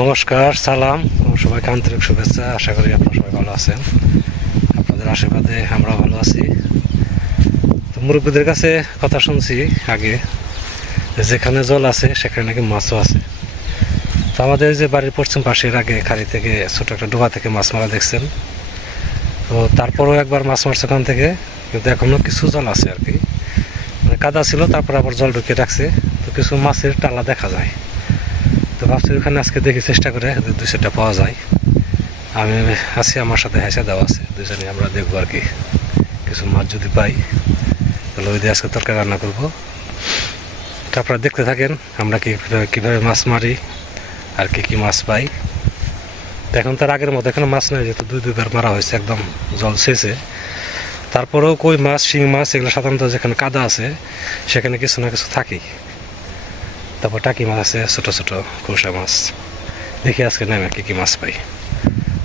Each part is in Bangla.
নমস্কার, সালাম, সবাইকে আন্তরিক শুভেচ্ছা। আশা করি আপনারা সবাই ভালো আছেন। আপনাদের আশীর্বাদে আমরা ভালো আছি। তো মুরব্বীদের কাছে কথা শুনছি আগে, যেখানে জল আছে সেখানে নাকি মাছও আছে। তো আমাদের যে বাড়ির পশ্চিম পাশের আগে খাড়ি থেকে ছোট একটা ডোবা থেকে মাছ মারা দেখছেন। তো তারপরেও একবার মাছ মারছে ওখান থেকে, কিন্তু এখনও কিছু জল আছে আর কি, মানে কাদা ছিল, তারপর আবার জল ঢুকিয়ে রাখছে। তো কিছু মাছের টালা দেখা যায়। তো ভাবছি ওখানে আজকে দেখি চেষ্টা করে দুই চারটা পাওয়া যায়। আমি আছি, আমার সাথে হেসে দেওয়া আছে, দুজনে আমরা দেখবো আর কি। কিছু মাছ যদি পাই তাহলে ওই দিয়ে আজকে তরকারি রান্না করবো। তারপরে দেখতে থাকেন আমরা কীভাবে মাছ মারি আর কি মাছ পাই। তো এখন তার আগের মতো এখানে মাছ নেই, যেহেতু দুইবার মারা হয়েছে, একদম জল শেষে। তারপরেও কই মাছ, শিং মাছ, এগুলো সাধারণত যেখানে কাদা আছে সেখানে কিছু না কিছু থাকেই। তারপর টাকি মাছ আছে, ছোট ছোট কৌশা মাছ। দেখি আজকে নেমে কি মাছ পাই,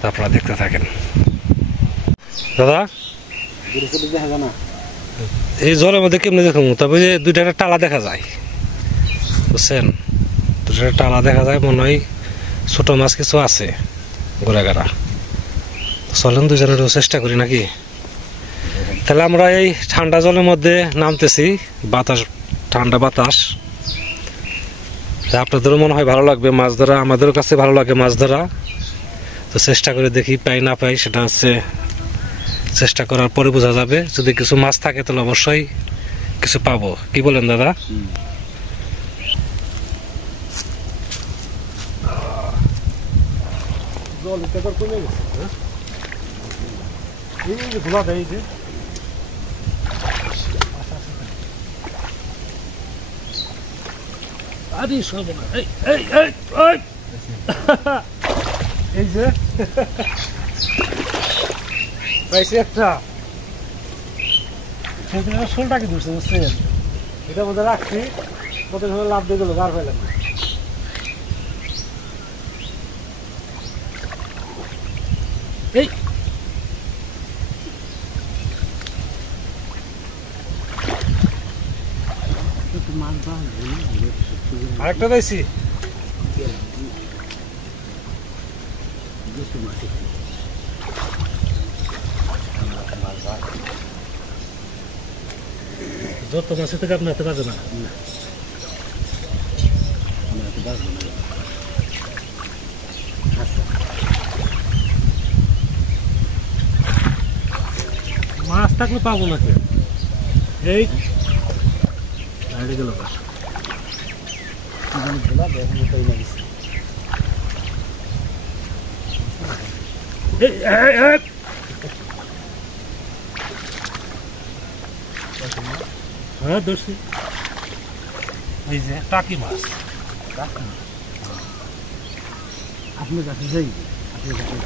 তারপর দেখতে থাকেন। দাদা, এই জলের মধ্যে কেমনি দেখুন, তবে যে দুইটা একটা টালা দেখা যায়, বুঝছেন? দুইটা টালা দেখা যায়, মনে হয় ছোট মাছ কিছু আছে গোড়াগাড়া। চলেন দুজনের চেষ্টা করি নাকি। তাহলে আমরা এই ঠান্ডা জলের মধ্যে নামতেছি, বাতাস, ঠান্ডা বাতাস। আপনাদেরও মনে হয় ভালো লাগবে মাছ ধরা, আমাদেরও কাছে ভালো লাগে মাছ ধরা। তো চেষ্টা করে দেখি, পাই না পাই সেটা হচ্ছে চেষ্টা করার পরে বোঝা যাবে। যদি কিছু মাছ থাকে তাহলে অবশ্যই কিছু পাবো। কি বলেন দাদা? এই যে পাইছি একটা, শোলটাকে ধরছে, বুঝছেন? এটা মধ্যে রাখছি, কত সময় লাভ দিয়ে গেল, গার পাইলাম না। এই আরেকটা পাইছি। যত মাছের থেকে আপনি হাতে পারবে না। মাছ থাকলে পাবো নাকি? এই গেল হ্যাঁ, ধরছি। এই যে টাকি মাছ। আপনার কাছে যাই, আপনার কাছে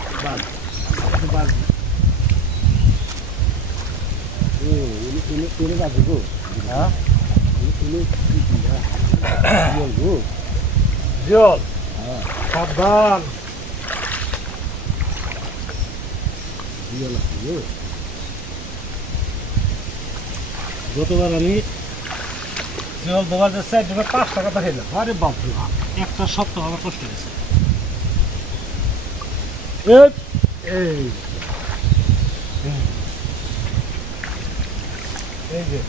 জল সাবধান। যতবার আমি জল দেওয়ার যাচ্ছে, 5 টাকা দেখাইলাম। আরে বাপরে, একটা সপ্তাহ আমার কষ্ট হয়েছে। এই যে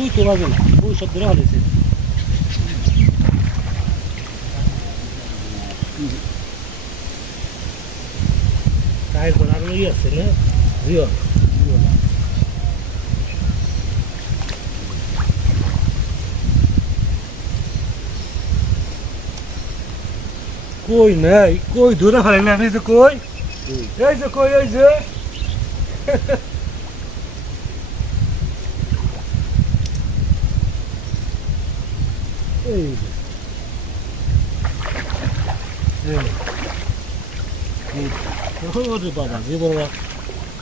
ওই তো বাজে না, ওই সব ধরে হলেছে। টাইর পর আরো ই আছে না, জিওল কই নাই, কই ধরে ফেলে না। এই যে কই, এই যে কই, এই যে বাবা, যে বড়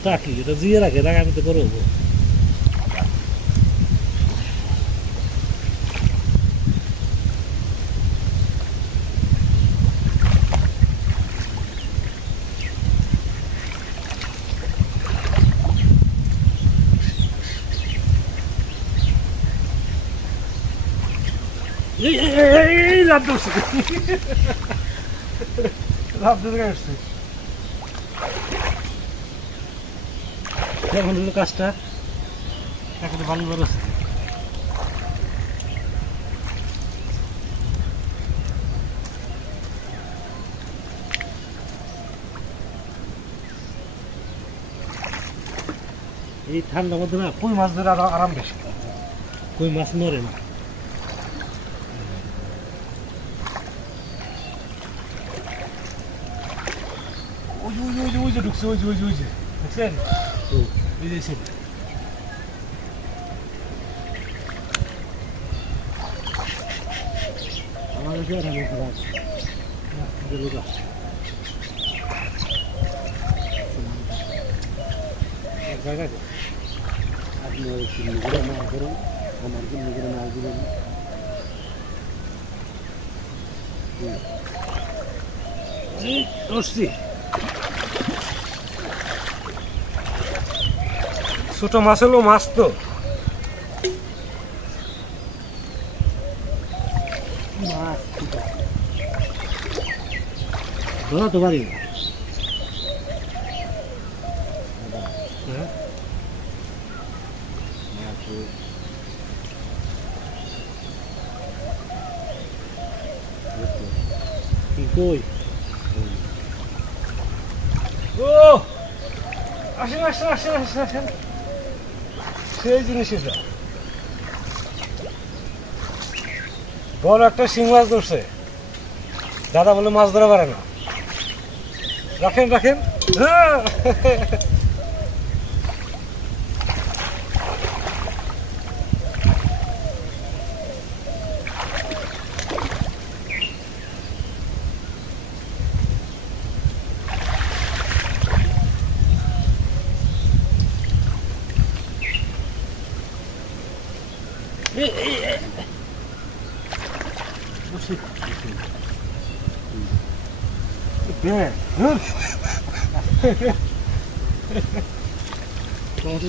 টাকি, এটা জিয়ে রাখে, আমি তো বড় হবো। এই লাভ ধরছে লাভ ধরে আসছে যেমন হলো কাজটা একটা ভালো বড় আছে এই ঠান্ডার মধ্যে না কই মাছ ধরে আরাম বেশি কই মাছ মরে না ওই যে ঢুকছে ওই যে দেখছেন ওই যে আমার কাছে আর আমি খারাপ জায়গা আপনি নিজেরা না করুন আমার কি নিজেরা না দিবেন ছোট মাছ হলো মাছ তো মাছ ধরা তো পারি কই ও আসেন আসেন আসেন আসেন আসেন সেই জিনিস এটা বড় একটা শিং মাছ ধরছে দাদা বলে মাছ ধরা পারে না রাখেন রাখেন হ্যাঁ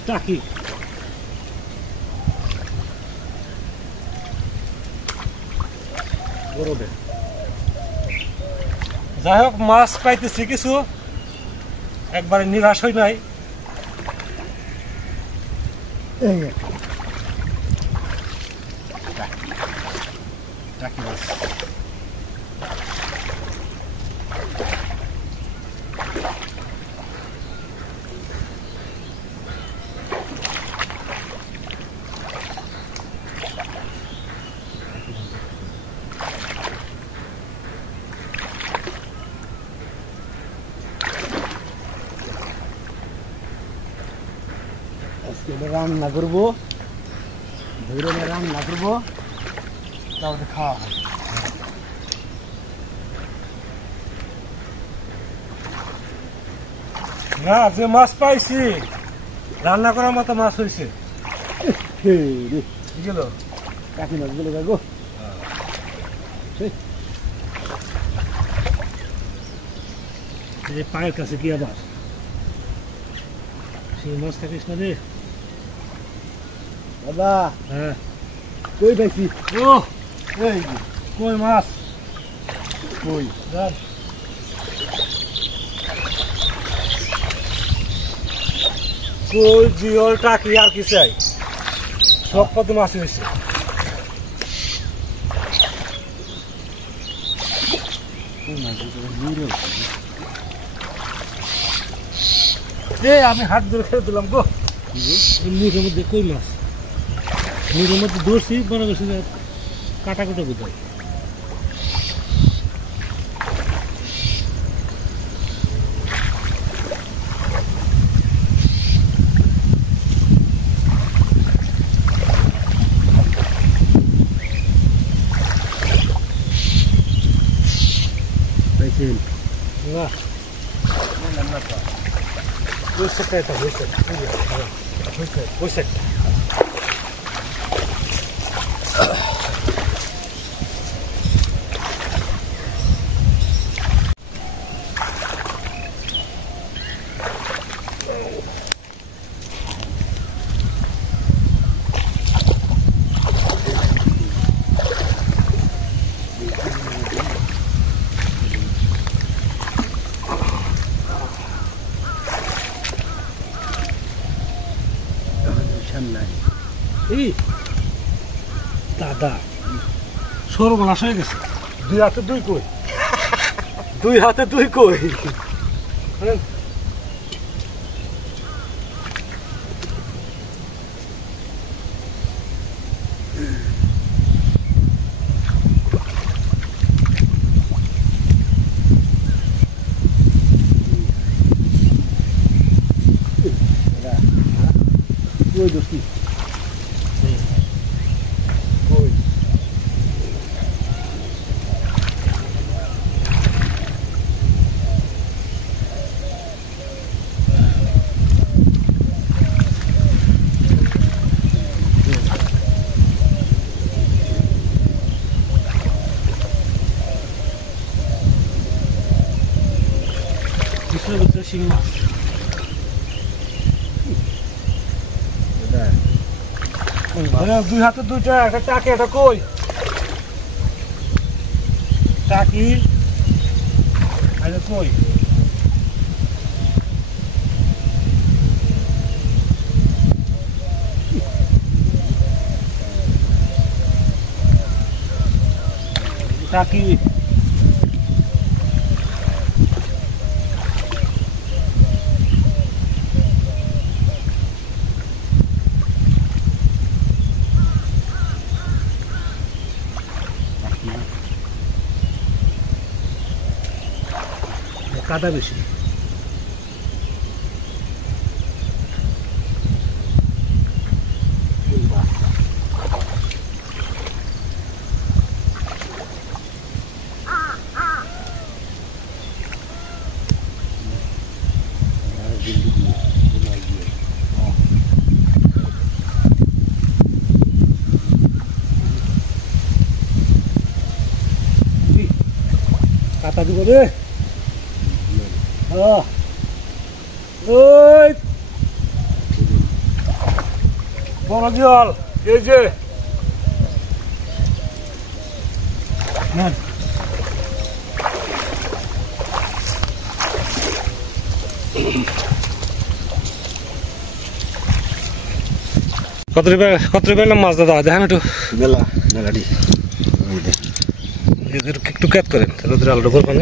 টাকি যাই হোক মাছ পাইতেছি কিছু একবারে নিরাশ হই নাই টাকি মাছ রান্না করবো ধরে রান্না করবো তারপরে খাওয়া হবে না যে মাছ পাইছি রান্না করার মতো মাছ হয়েছে গেল কাকি মাছ গুলো গো পায়ের কাছে কি আবার সেই মাছ থাকিস না রে দাদা হ্যাঁ কই পাইছি ও এই কই মাছ কই দাদ কই জিওল টাকি আর কি চাই সব কত মাছ হয়েছে আমি হাত ধরে খেয়ে দিলাম গো মুখের মধ্যে কই মাছ মুখের মধ্যে ধরছি বড় বেশি কাটা কুটা কোথায় না Выше это, выше. Выше. এই দাদা সর্বনাশ হয়ে গেছে। 2 হাতে 2 কই, 2 হাতে 2 কই। কই দোস্তি কই কিছু শিং মাছ। দুই হাতে 2টা, একটা টাকি একটা কই টাকি কই টাকি কাদা বেশি। কাটা দিব রে। ওই বড় জল এই যে কত রুপে মাছ দাদা দেখেন একটু মেলা মেলাডি একটু ক্যাত করেন রোদ্রে আলোটা করবেন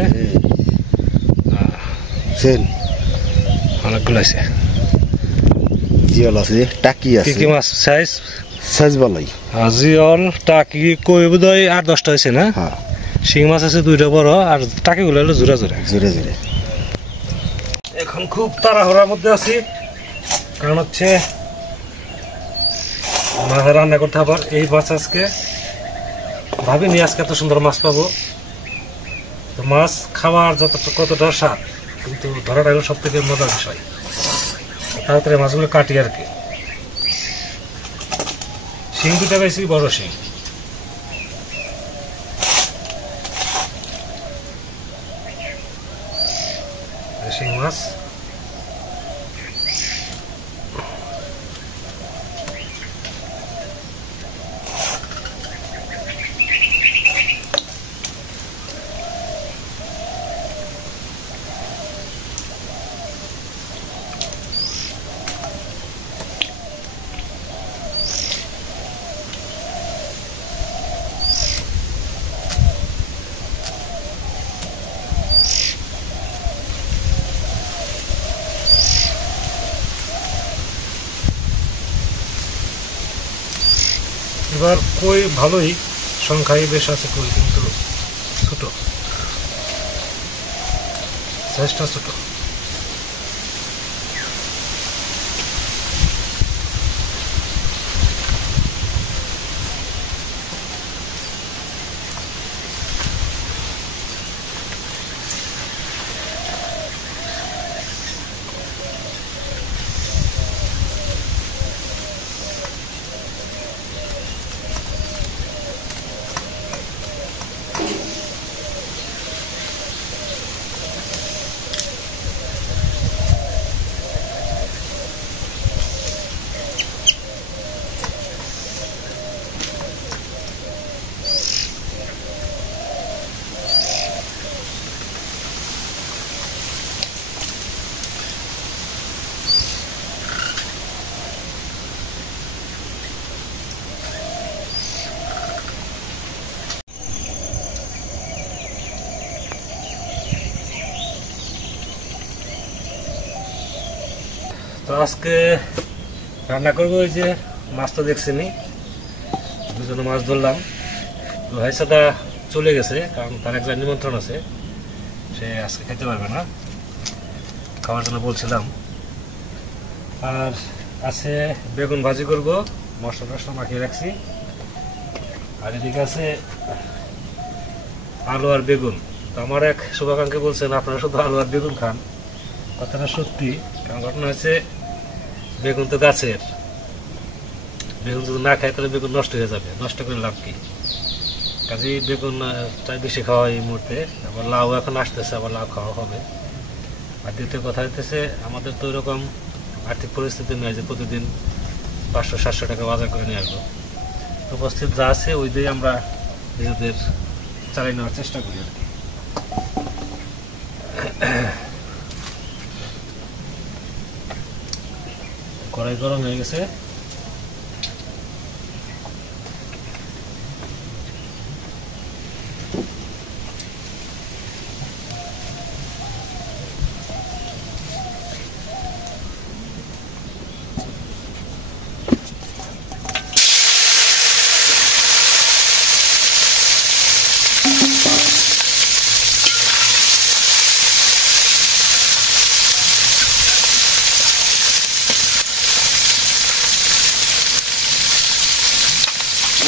অনেকগুলো আছে জিওল আছে টাকি আছে কি মাছ সাইজ সাইজ বলাই জিওল টাকি কই বোধহয় 8-10টা হয়েছে না। শিং মাছ আছে 2টা বড় আর টাকিগুলো হলো জোড়া জোড়া জোরে জোরে। এখন খুব তাড়াহুড়ার মধ্যে আছি কারণ হচ্ছে মাছ রান্না করতে হবে। এই মাছ আজকে ভাবিনি আজকে এত সুন্দর মাছ পাবো। তো মাছ খাওয়ার কতটা স্বাদ, কিন্তু ধরাটা হলো সব থেকে মজার বিষয়। তাড়াতাড়ি মাছগুলো কাটি আর কি। শিং 2টা পাইছি, বড় শিং। শিং মাছ এবার কই ভালোই সংখ্যায় বেশ আছে কই, কিন্তু ছোট সাইজটা ছোট। তো আজকে রান্না করবো ওই যে মাছ তো দেখছেনি, দুজনে মাছ ধরলাম। তো ভাইসাদা চলে গেছে, কারণ তার এক জায়গায় নিমন্ত্রণ আছে, সে আজকে খেতে পারবে না, খাওয়ার জন্য বলছিলাম। আর আছে বেগুন ভাজি করব, মশলা টশলা মাখিয়ে রাখছি। আর এদিকে আছে আলু আর বেগুন। তো আমার এক শুভাকাঙ্ক্ষী বলছেন আপনারা শুধু আলু আর বেগুন খান, কথাটা সত্যি। কারণ ঘটনা হচ্ছে বেগুন তো গাছের, বেগুন যদি না খায় তাহলে বেগুন নষ্ট হয়ে যাবে, নষ্ট করে লাভ কি। কাজেই বেগুন চাই বেশি খাওয়া এই মুহূর্তে। আবার লাউ এখন আসতেছে, আবার লাউ খাওয়া হবে। আর দ্বিতীয় কথা হইতেছে আমাদের তো এরকম আর্থিক পরিস্থিতি নেই যে প্রতিদিন 500-700 টাকা বাজার করে নিয়ে আসবো। উপস্থিত যা আছে ওই দিয়ে আমরা নিজেদের চালিয়ে নেওয়ার চেষ্টা করি আর কি। কড়াই গরম হয়ে গেছে,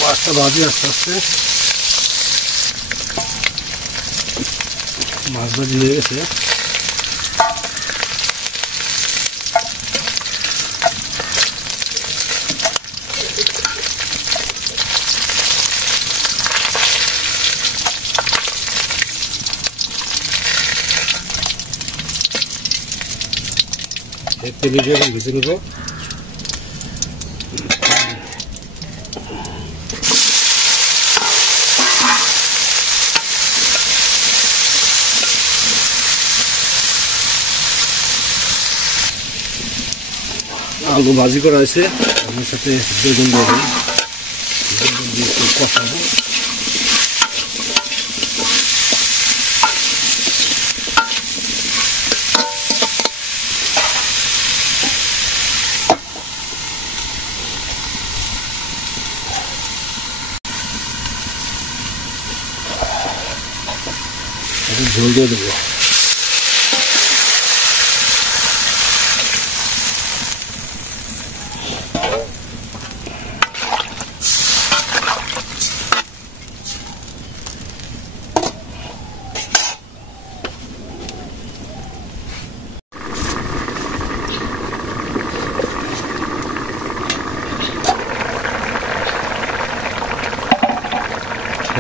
মাছটা ভাজি আস্তে আস্তে। মাছ ভাজি হয়ে গেছে, তেলে দিয়ে ভেজে নেব। আলু ভাজি করা হয়েছে, আমার সাথে বেগুন দেবো, বেগুন দিয়ে একটু কষাবো। ঝোল দিয়ে দেবো।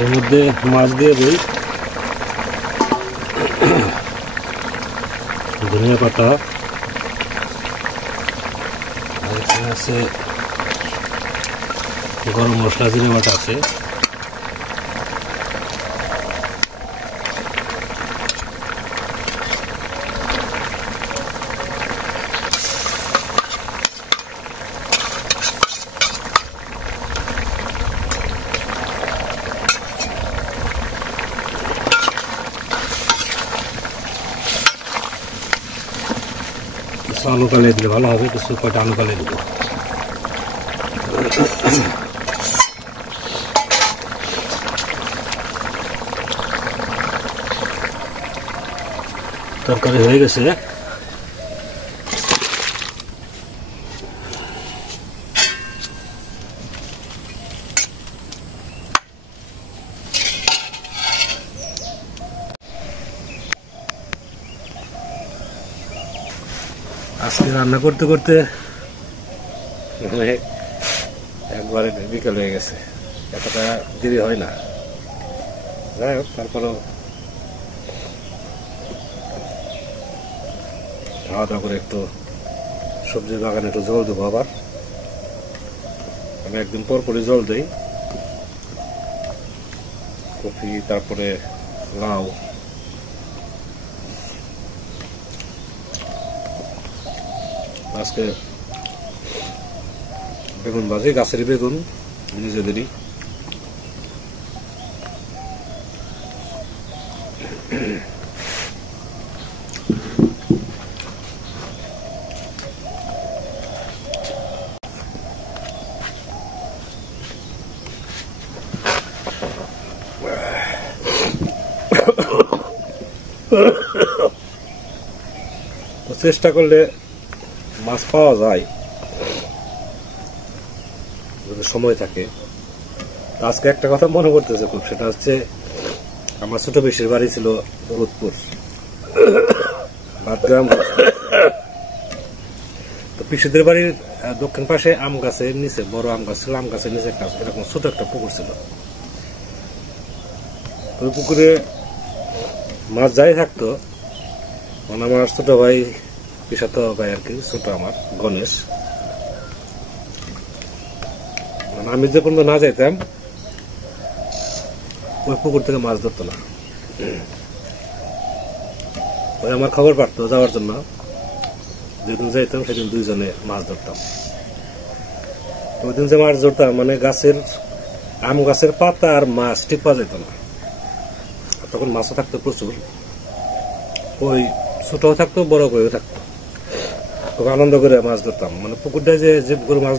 এর মধ্যে মাছ দিয়ে দিই, ধনিয়া পাতা, আর এখানে আছে গরম মশলা, জিরে বাটা আছে। আলু কালিয়ে দিলে ভালো হবে, কিছু কয়টা আলু কালিয়ে দেবো। তরকারি হয়ে গেছে, আজকে রান্না করতে করতে একবারে বিকেল হয়ে গেছে, এতটা দেরি হয় না। যাই হোক, তারপরেও খাওয়া দাওয়া করে একটু সবজির বাগানে একটু জল দেবো। আবার আমি একদিন পর পরই জল দিই, কফি, তারপরে লাউ। আজকে বেগুন ভাজি, গাছের বেগুন নিজেদেরই। তো চেষ্টা করলে মাছ পাওয়া যায় যদি সময় থাকে। আজকে একটা কথা মনে করতেছে খুব, সেটা হচ্ছে আমার ছোট পিসির বাড়ি ছিল রোদপুর বাদগ্রাম। তো পিসিদের বাড়ির দক্ষিণ পাশে আম গাছের নিচে, বড় আম গাছ ছিল, আম গাছের নিচে এরকম ছোট একটা পুকুর ছিল। ওই পুকুরে মাছ যাই থাকতো, মানে আমার ছোট ভাই, পিসাতো ভাই আর কি, ছোট আমার গণেশ, মানে আমি যে পর্যন্ত না যাইতাম ওই পুকুর থেকে মাছ ধরতো না। ওই আমার খবর পারতো যাওয়ার জন্য, যেদিন যাইতাম সেদিন দুইজনে মাছ ধরতাম। ওই দিন যে মাছ ধরতাম, মানে গাছের আম গাছের পাতা আর মাছ টিপা যেত না। তখন মাছও থাকতো প্রচুর, ওই ছোটও থাকতো বড় করেও থাকতো। খুব আনন্দ করে মাছ ধরতাম। মানে পুকুরটায় যে পুকুরে মাছ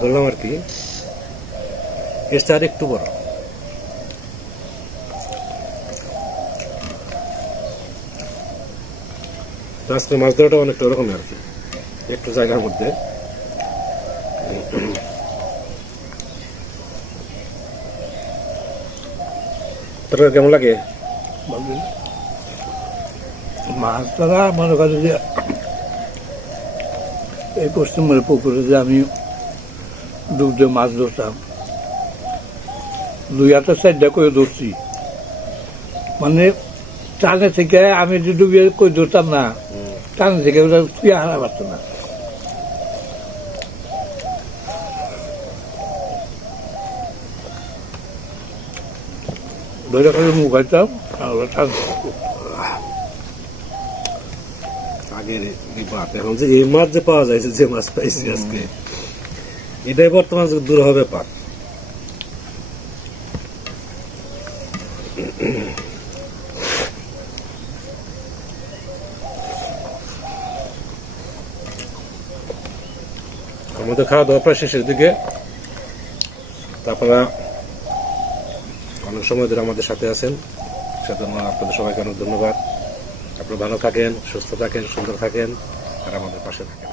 ধরলাম আর কি, এর চেয়ে আর একটু বড়। আজকে মাছ ধরাটা অনেকটা ওরকমই আর কি, একটু জায়গার মধ্যে। তোর কেমন লাগে মাছ ধরা? মনে করে যে এই পশ্চিমের পুকুরে যে আমি ডুব দিয়ে মাছ ধরতাম, 2 হাতে 4টা করে ধরছি। মানে টানে থেকে আমি যে ডুবিয়ে কই ধরতাম না, টানে থেকে ওটা তুই হারা পারতো না। ধরে করে মুখ খাইতাম আর ওরা টানতো। আগের এখন যে এই মাছ যে পাওয়া যাইছে, যে মাছ পাইছি আজকে, এটাই বর্তমান দুরূহ ব্যাপার। আমাদের খাওয়া দাওয়া প্রায় শেষের দিকে। আপনারা অনেক সময় ধরে আমাদের সাথে আছেন, সেজন্য আপনাদের সবাইকে অনেক ধন্যবাদ। আপনারা ভালো থাকেন, সুস্থ থাকেন, সুন্দর থাকেন, আর আমাদের পাশে থাকেন।